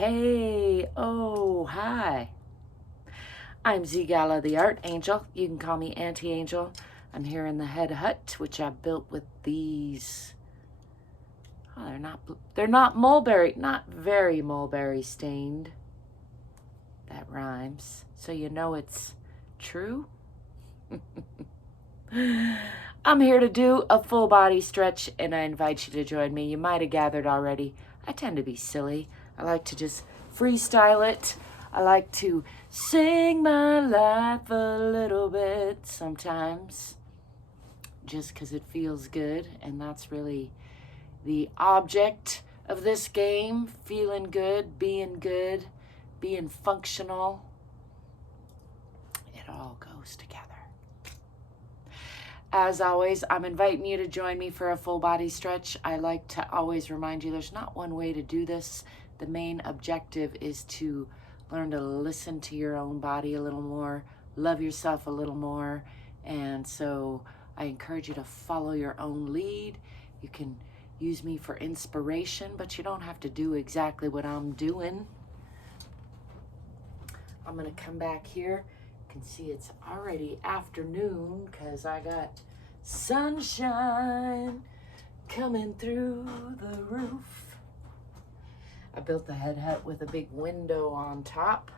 Hey, oh, hi. I'm ZGALA, the Art Angel. You can call me Auntie Angel. I'm here in the Head Hutt, which I built with these. Oh, they're not mulberry, not very mulberry stained. That rhymes. So you know it's true. I'm here to do a full body stretch, and I invite you to join me. You might have gathered already. I tend to be silly. I like to just freestyle it. I like to sing my life a little bit sometimes, just because it feels good, and that's really the object of this game. Feeling good, being functional. It all goes together. As always, I'm inviting you to join me for a full body stretch. I like to always remind you there's not one way to do this. The main objective is to learn to listen to your own body a little more, love yourself a little more. And so I encourage you to follow your own lead. You can use me for inspiration, but you don't have to do exactly what I'm doing. I'm gonna come back here. You can see it's already afternoon because I got sunshine coming through the roof. I built the Head Hutt with a big window on top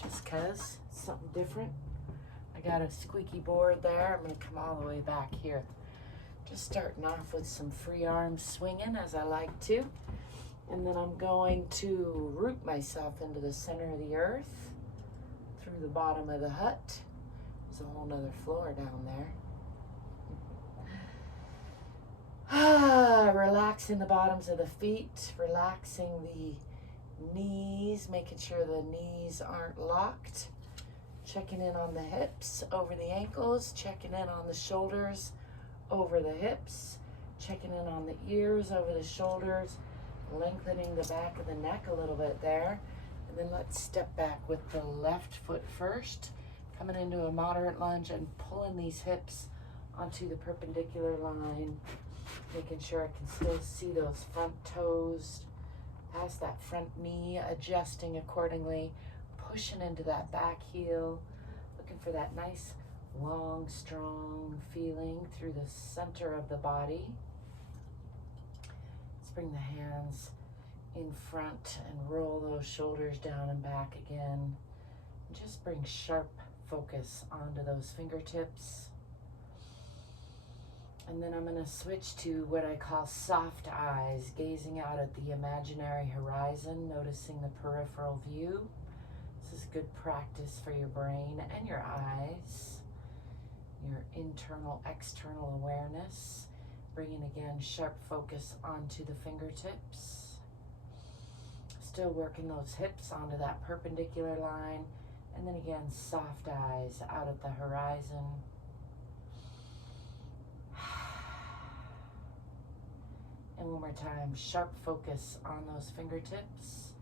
just because it's something different. I got a squeaky board there. I'm gonna come all the way back here. Just starting off with some free arm swinging as I like to. And then I'm going to root myself into the center of the earth through the bottom of the hut. There's a whole nother floor down there. Relaxing the bottoms of the feet, relaxing the knees, making sure the knees aren't locked. Checking in on the hips, over the ankles, checking in on the shoulders, over the hips, checking in on the ears, over the shoulders, lengthening the back of the neck a little bit there. And then let's step back with the left foot first, coming into a moderate lunge and pulling these hips onto the perpendicular line, making sure I can still see those front toes, past that front knee, adjusting accordingly, pushing into that back heel, looking for that nice, long, strong feeling through the center of the body. Let's bring the hands in front and roll those shoulders down and back again. And just bring sharp focus onto those fingertips. And then I'm going to switch to what I call soft eyes, gazing out at the imaginary horizon, noticing the peripheral view. This is good practice for your brain and your eyes, your internal, external awareness, bringing again sharp focus onto the fingertips. Still working those hips onto that perpendicular line, and then again soft eyes out at the horizon. And one more time, sharp focus on those fingertips.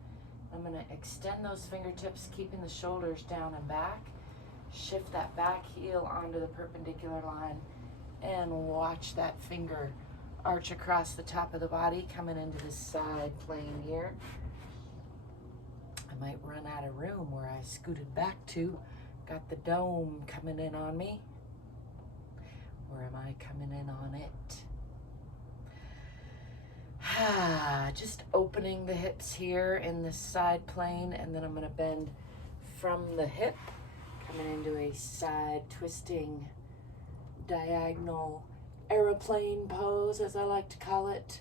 I'm going to extend those fingertips, keeping the shoulders down and back. Shift that back heel onto the perpendicular line and watch that finger arch across the top of the body, coming into this side plane here. I might run out of room where I scooted back to. Got the dome coming in on me. Or am I coming in on it? Just opening the hips here in this side plane, and then I'm going to bend from the hip, coming into a side twisting diagonal aeroplane pose, as I like to call it.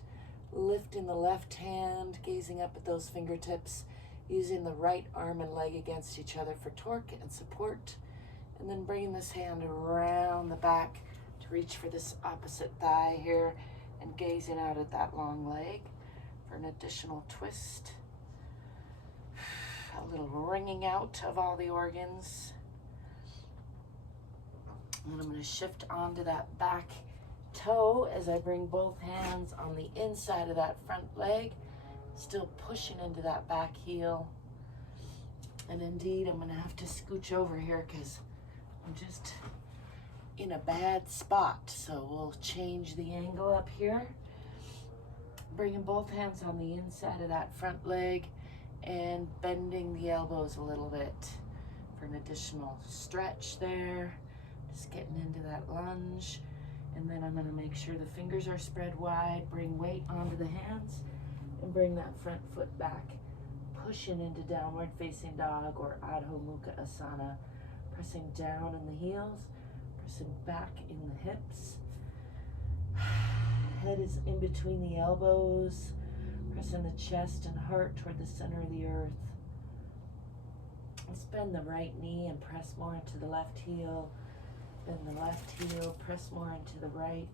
Lifting the left hand, gazing up at those fingertips, using the right arm and leg against each other for torque and support, and then bringing this hand around the back to reach for this opposite thigh here, and gazing out at that long leg for an additional twist. A little wringing out of all the organs. And I'm going to shift onto that back toe as I bring both hands on the inside of that front leg, still pushing into that back heel. And indeed, I'm going to have to scooch over here because I'm just in a bad spot. So we'll change the angle up here. Bringing both hands on the inside of that front leg and bending the elbows a little bit for an additional stretch there. Just getting into that lunge. And then I'm going to make sure the fingers are spread wide, bring weight onto the hands, and bring that front foot back, pushing into downward facing dog or Adho Mukha Asana, pressing down in the heels, pressing back in the hips. Head is in between the elbows, pressing the chest and heart toward the center of the earth. Let's bend the right knee and press more into the left heel. Bend the left heel, press more into the right.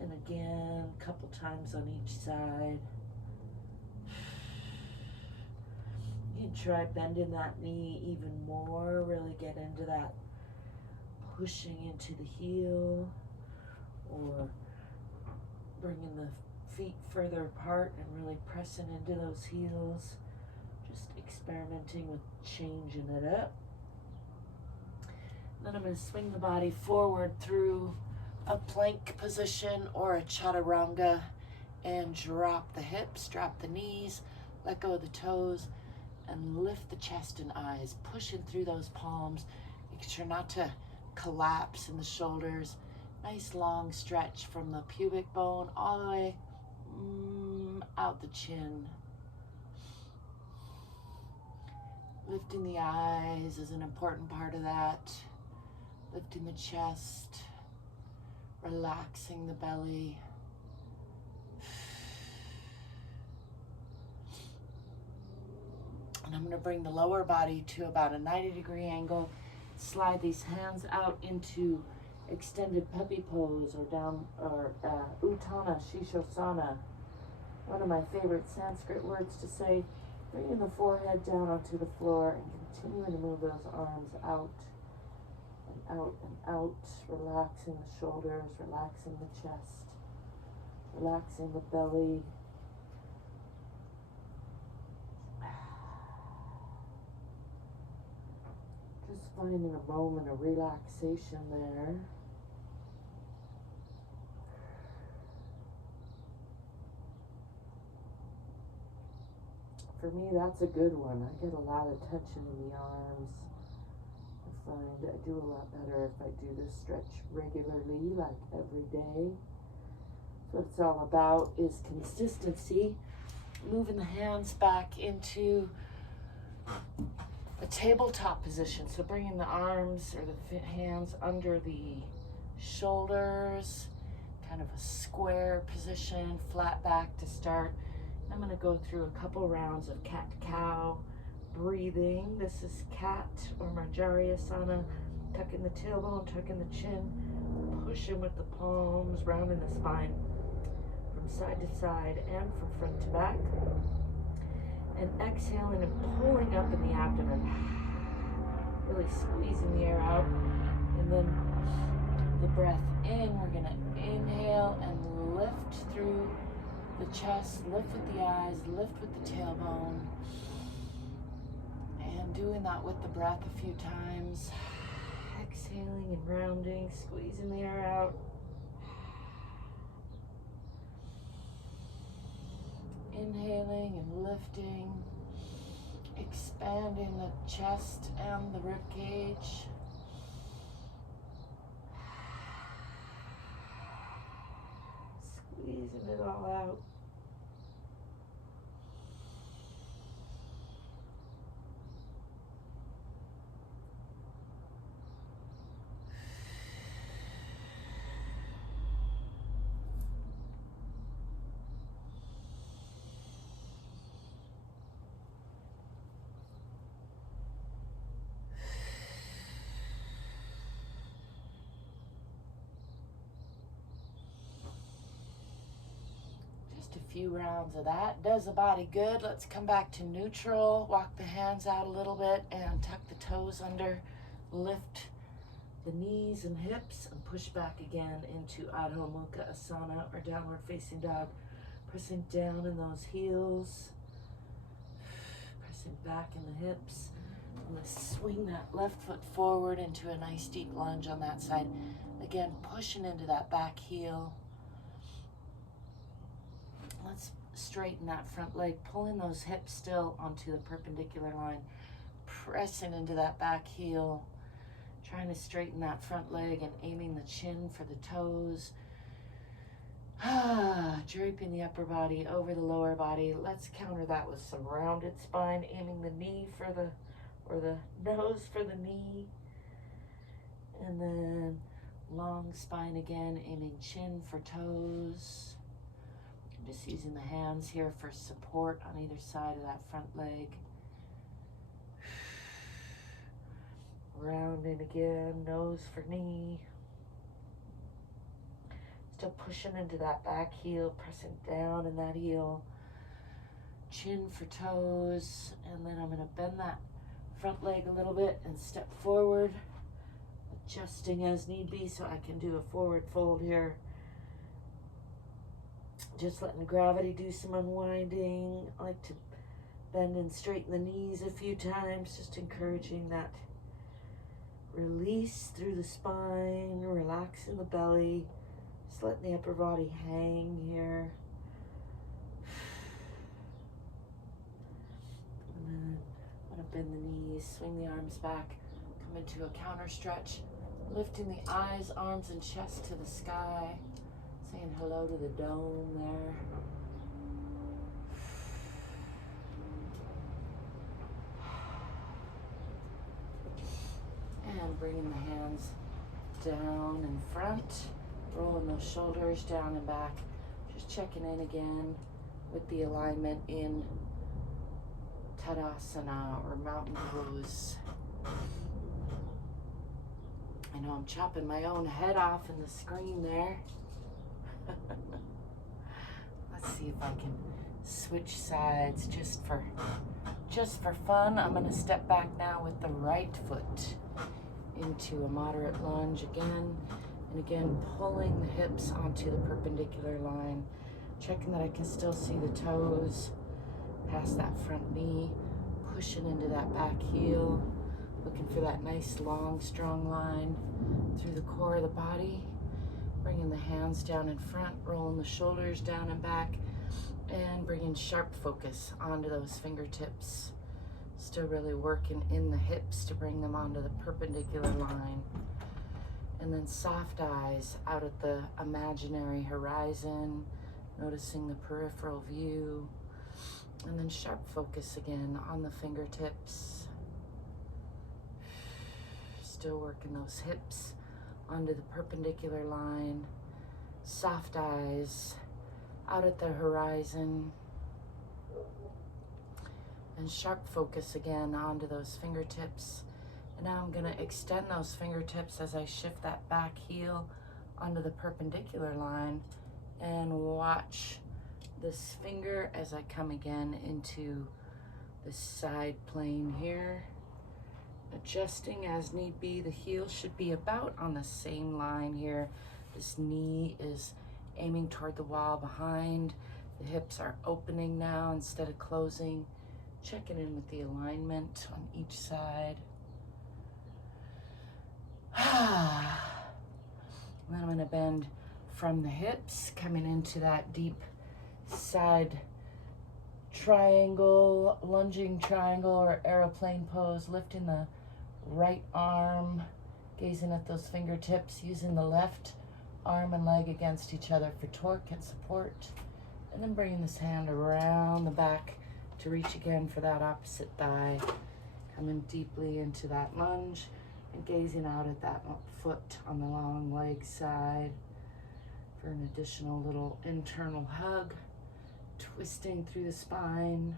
And again, a couple times on each side. You can try bending that knee even more, really get into that pushing into the heel, or bringing the feet further apart and really pressing into those heels. Just experimenting with changing it up. Then I'm going to swing the body forward through a plank position or a chaturanga and drop the hips, drop the knees, let go of the toes, and lift the chest and eyes, pushing through those palms. Make sure not to collapse in the shoulders. Nice long stretch from the pubic bone all the way out the chin. Lifting the eyes is an important part of that. Lifting the chest, relaxing the belly. And I'm going to bring the lower body to about a 90-degree angle. Slide these hands out into extended puppy pose or Uttana Shishosana. One of my favorite Sanskrit words to say. Bringing the forehead down onto the floor and continuing to move those arms out. Out and out, relaxing the shoulders, relaxing the chest, relaxing the belly. Just finding a moment of relaxation there. For me, that's a good one. I get a lot of tension in the arms. I do a lot better if I do this stretch regularly, like every day. So what it's all about is consistency. Moving the hands back into a tabletop position. So bringing the arms or the hands under the shoulders, kind of a square position, flat back to start. I'm going to go through a couple rounds of cat-cow. Breathing. This is cat or Manjari-asana. Tucking the tailbone, tucking the chin, pushing with the palms, rounding the spine from side to side and from front to back. And exhaling and pulling up in the abdomen. Really squeezing the air out. And then the breath in, we're going to inhale and lift through the chest, lift with the eyes, lift with the tailbone. And doing that with the breath a few times. Exhaling and rounding, squeezing the air out. Inhaling and lifting. Expanding the chest and the rib cage. Squeezing it all out. A few rounds of that does the body good. Let's come back to neutral. Walk the hands out a little bit and tuck the toes under. Lift the knees and hips and push back again into Adho Mukha Asana or downward facing dog. Pressing down in those heels. Pressing back in the hips. And let's swing that left foot forward into a nice deep lunge on that side. Again, pushing into that back heel. Let's straighten that front leg, pulling those hips still onto the perpendicular line, pressing into that back heel, trying to straighten that front leg and aiming the chin for the toes. Draping the upper body over the lower body. Let's counter that with some rounded spine, aiming the knee for the, or the nose for the knee. And then long spine again, aiming chin for toes. I'm just using the hands here for support on either side of that front leg. Rounding again, nose for knee. Still pushing into that back heel, pressing down in that heel. Chin for toes, and then I'm gonna bend that front leg a little bit and step forward, adjusting as need be so I can do a forward fold here. Just letting gravity do some unwinding. I like to bend and straighten the knees a few times, just encouraging that release through the spine, relaxing the belly, just letting the upper body hang here. And then I'm gonna bend the knees, swing the arms back, come into a counter stretch, lifting the eyes, arms, and chest to the sky, saying hello to the dome there. And bringing the hands down in front, rolling those shoulders down and back, just checking in again with the alignment in Tadasana or mountain pose. I know I'm chopping my own head off in the screen there. Let's see if I can switch sides just for fun. I'm going to step back now with the right foot into a moderate lunge again, and again pulling the hips onto the perpendicular line, checking that I can still see the toes past that front knee, pushing into that back heel, looking for that nice long strong line through the core of the body, bringing the hands down in front, rolling the shoulders down and back, and bringing sharp focus onto those fingertips. Still really working in the hips to bring them onto the perpendicular line. And then soft eyes out at the imaginary horizon, noticing the peripheral view. And then sharp focus again on the fingertips. Still working those hips onto the perpendicular line. Soft eyes out at the horizon. And sharp focus again onto those fingertips. And now I'm gonna extend those fingertips as I shift that back heel onto the perpendicular line, and watch this finger as I come again into the side plane here. Adjusting as need be. The heel should be about on the same line here. This knee is aiming toward the wall behind. The hips are opening now instead of closing. Checking in with the alignment on each side. And then I'm going to bend from the hips, coming into that deep side triangle, lunging triangle or aeroplane pose, lifting the right arm, gazing at those fingertips, using the left arm and leg against each other for torque and support, and then bringing this hand around the back to reach again for that opposite thigh, coming deeply into that lunge and gazing out at that foot on the long leg side for an additional little internal hug, twisting through the spine.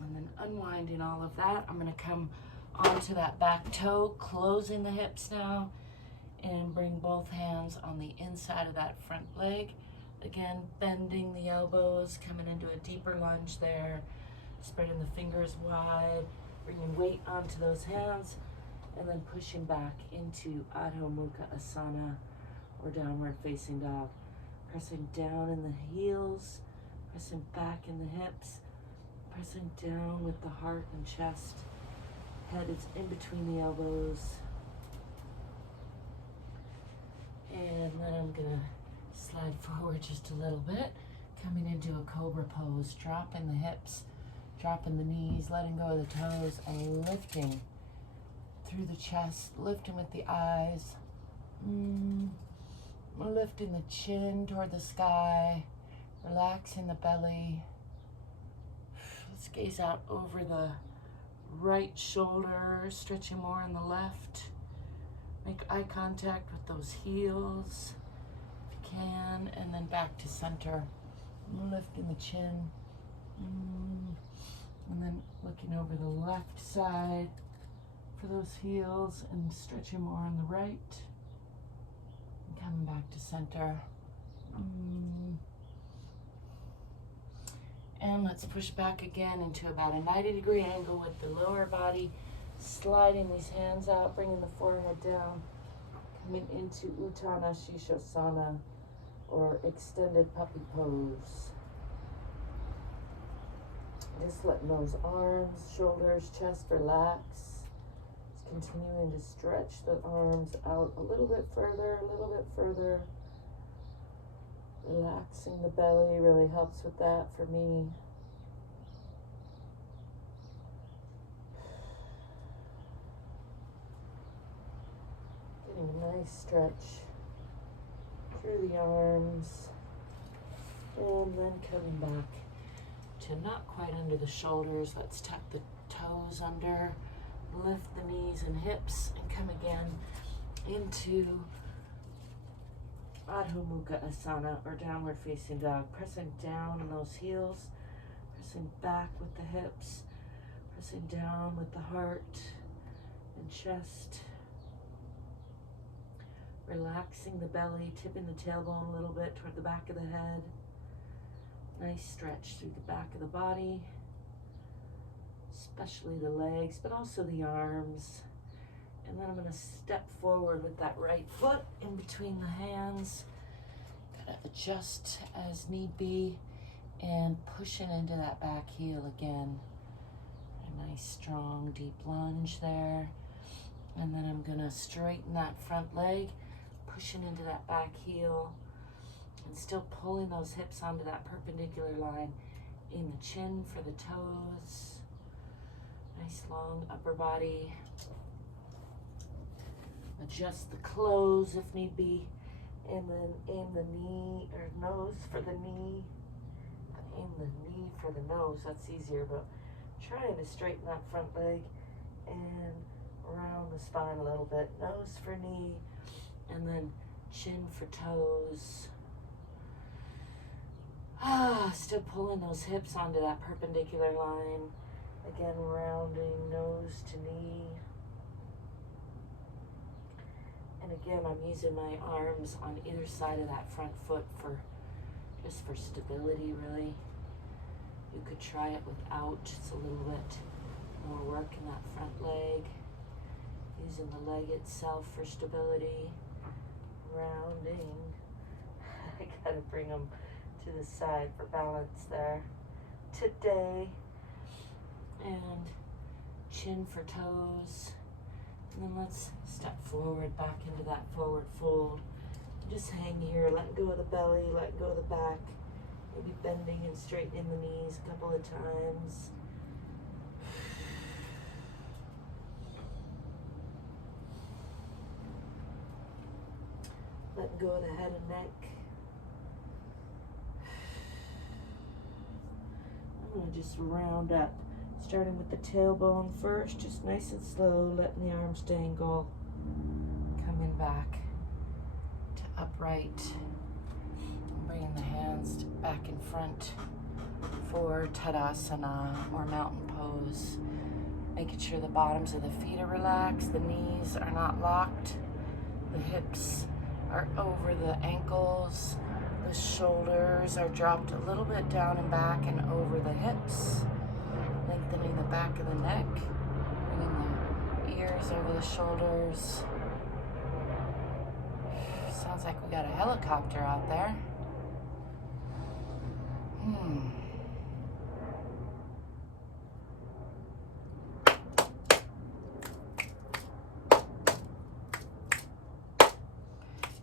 And then unwinding all of that, I'm going to come onto that back toe, closing the hips now, and bring both hands on the inside of that front leg. Again, bending the elbows, coming into a deeper lunge there, spreading the fingers wide, bringing weight onto those hands, and then pushing back into Adho Mukha Asana or downward facing dog. Pressing down in the heels, pressing back in the hips, pressing down with the heart and chest. Head is in between the elbows. And then I'm gonna slide forward just a little bit, coming into a cobra pose, dropping the hips, dropping the knees, letting go of the toes, and lifting through the chest, lifting with the eyes, lifting the chin toward the sky, relaxing the belly. Let's gaze out over the right shoulder, stretching more on the left. Make eye contact with those heels if you can, and then back to center, lifting the chin, and then looking over the left side for those heels and stretching more on the right, and coming back to center. And let's push back again into about a 90-degree angle with the lower body, sliding these hands out, bringing the forehead down, coming into Uttanasana Shishasana, or extended puppy pose. Just letting those arms, shoulders, chest relax. Just continuing to stretch the arms out a little bit further, Relaxing the belly really helps with that for me. Getting a nice stretch through the arms, and then coming back to not quite under the shoulders. Let's tuck the toes under, lift the knees and hips, and come again into Adho Mukha Asana, or downward facing dog. Pressing down on those heels, pressing back with the hips, pressing down with the heart and chest. Relaxing the belly, tipping the tailbone a little bit toward the back of the head. Nice stretch through the back of the body, especially the legs, but also the arms. And then I'm going to step forward with that right foot in between the hands. Gotta adjust as need be, and pushing into that back heel again. A nice strong deep lunge there. And then I'm going to straighten that front leg, pushing into that back heel, and still pulling those hips onto that perpendicular line in the chin for the toes. Nice long upper body. Adjust the clothes if need be, and then aim the knee or nose for the knee. Aim the knee for the nose, that's easier, but trying to straighten that front leg and around the spine a little bit. Nose for knee, and then chin for toes. Still pulling those hips onto that perpendicular line. Again, rounding nose to knee. And again, I'm using my arms on either side of that front foot just for stability, really. You could try it without, just a little bit more work in that front leg. Using the leg itself for stability. Rounding. I gotta bring them to the side for balance there today. And chin for toes. And then let's step forward, back into that forward fold. Just hang here, let go of the belly, let go of the back. Maybe bending and straightening the knees a couple of times. Let go of the head and neck. I'm going to just round up, starting with the tailbone first, just nice and slow, letting the arms dangle. Coming back to upright. Bringing the hands back in front for Tadasana, or mountain pose. Making sure the bottoms of the feet are relaxed, the knees are not locked, the hips are over the ankles, the shoulders are dropped a little bit down and back and over the hips, lengthening the back of the neck, bringing the ears over the shoulders. Sounds like we got a helicopter out there.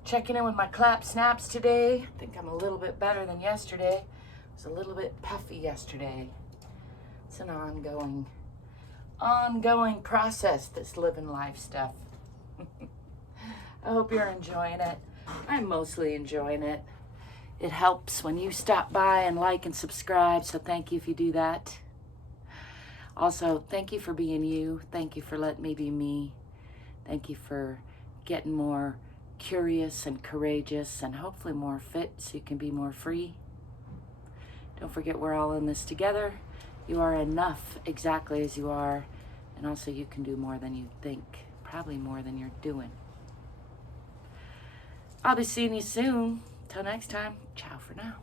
Checking in with my clap snaps today. I think I'm a little bit better than yesterday. I was a little bit puffy yesterday. It's an ongoing process, this living life stuff. I hope you're enjoying it. I'm mostly enjoying it. It helps when you stop by and like and subscribe, so thank you if you do that. Also, thank you for being you. Thank you for letting me be me. Thank you for getting more curious and courageous and hopefully more fit so you can be more free. Don't forget we're all in this together. You are enough exactly as you are, and also you can do more than you think, probably more than you're doing. I'll be seeing you soon. Till next time, ciao for now.